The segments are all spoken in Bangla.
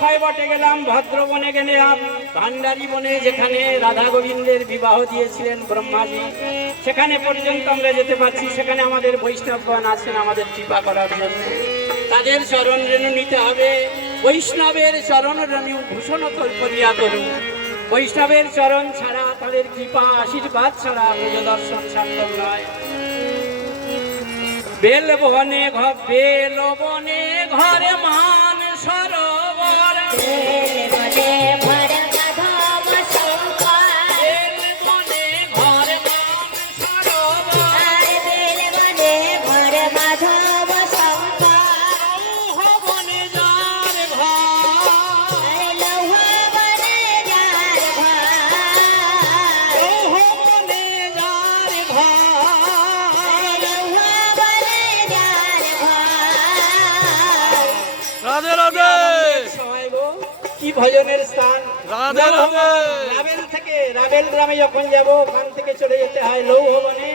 অক্ষয় বটে গেলাম, ভদ্রবনে গেলাম, ভান্ডারী বনে যেখানে রাধা গোবিন্দের বিবাহ দিয়েছিলেন ব্রহ্মাজি, সেখানে পর্যন্ত আমরা যেতে পারছি। সেখানে আমাদের বৈষ্ণবগণ আছেন আমাদের কৃপা করার জন্য। তাদের চরণ রেণু নিতে হবে। বৈষ্ণবের চরণ রেণু ভূষণ করিয়া তরু। বৈষ্ণবের চরণ ছাড়া, তাদের কৃপা আশীর্বাদ ছাড়া ব্রজদর্শন সার্থক নয়। বেলবনে ঘরে মান সরোবর, বেলবনে ঘরে মাধব শঙ্কর, বেলবনে ঘরে মান সরোবর, বেলবনে ঘরে মাধব শঙ্কর, লৌহবনে যার ঘর, লৌহবনে যার ঘর, লৌহবনে যার ঘর। লৌহবনে যার ঘর। রাধে রাধে সবাই গো, কি ভজনের স্থান! রাধে রাধে। রাবেল থেকে, রাবেল গ্রামে যখন যাব, ওখান থেকে চলে যেতে হয় লৌহবনে,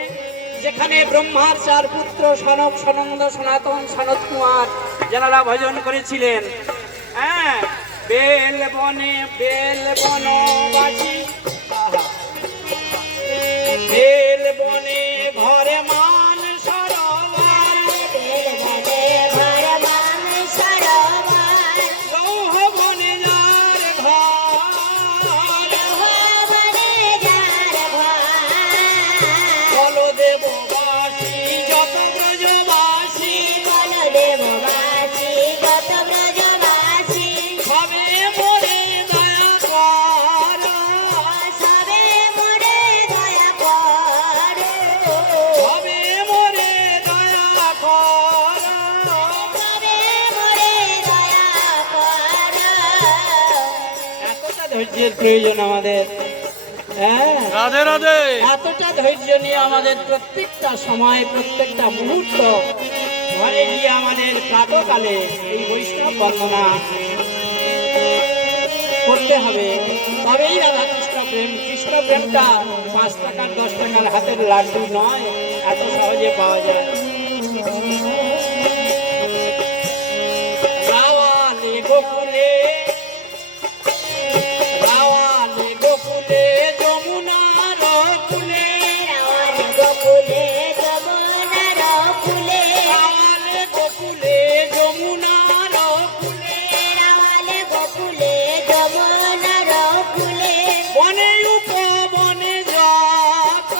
যেখানে ব্রহ্মার 4 পুত্র সনক, সনন্দ, সনাতন, সনত কুমার, যারা ভজন করেছিলেন। হ্যাঁ, বেলবনে বেলবনবাসী, বেলবনে ঘরে মান সরোবর, বেলবনে ঘরে মান সরোবর, লৌহবনে যার ঘর, লৌহবনে যার ঘর। বলদেববাসী যত ব্রজবাসী, বলদেববাসী যত ব্রজবাসী, সবে মোরে দয়া কর, সবে মোরে দয়া কর, সবে মোরে দয়া কর। সবে মোরে দয়া কর। এতটা ধৈর্যের প্রয়োজন আমাদের। হ্যাঁ, রাধে রাধে। এতটা ধৈর্য নিয়ে আমাদের প্রত্যেকটা সময়, প্রত্যেকটা মুহূর্ত ঘরে গিয়ে আমাদের প্রাতকালে এই বৈষ্ণব বন্দনা করতে হবে। তবেই রাধা কৃষ্ণ প্রেম, কৃষ্ণ প্রেমটা 5 টাকার 10 টাকার হাতের লাড্ডু নয়, এত সহজে পাওয়া যায়। রাওয়ালে গোকুলে, রাওয়ালে গোকুলে, যমুনার কুলে, রাওয়ালে গোকুলে যমুনার কুলে, রাওয়ালে গোকুলে, যমুনার কুলে, রাওয়ালে গোকুলে যমুনার কুলে, বনে উপবনে যত,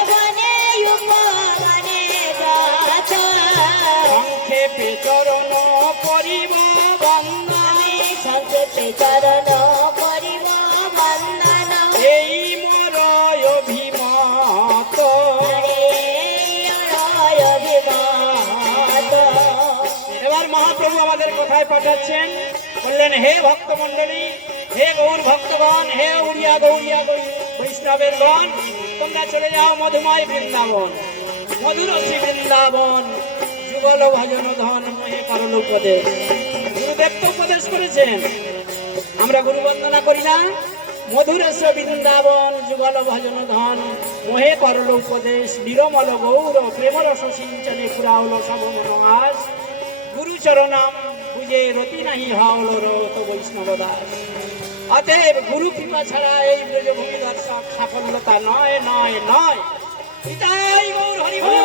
বনে উপবনে যত, সংক্ষেপে চরণ পরিব বন্দন, সংক্ষেপে চরণ করিব বন্দন, এই মোর অভিমত। এবার মহাপ্রভু আমাদের কোথায় পাঠাচ্ছেন? বললেন, হে ভক্তমণ্ডলী, হে গৌর ভক্তগণ, হে উড়িয়া গৌরিয়া বৈষ্ণবের গণ, তোমরা চলে যাও মধুময় বৃন্দাবন, মধুরসী বৃন্দাবন, যুগল ভজন ধন মোহে করল উপদেশ। গুরুদেব তো উপদেশ করেছেন, আমরা গুরু বন্দনা করি না? মধুরস বৃন্দাবন, যুগল ভজন ধন মোহে করল উপদেশ, নিরমল গৌর প্রেমরস সিঞ্চনে পুরাউল সব মনোহাস, গুরু চরণাম বুঝে রতি নাহি হাওল রত বৈষ্ণব দাস। অতএব গুরু কৃপা ছাড়া এই ব্রজভূমি দর্শক সাফল্যতা নয় নয় নয়। নিতাই গৌর হরি বল।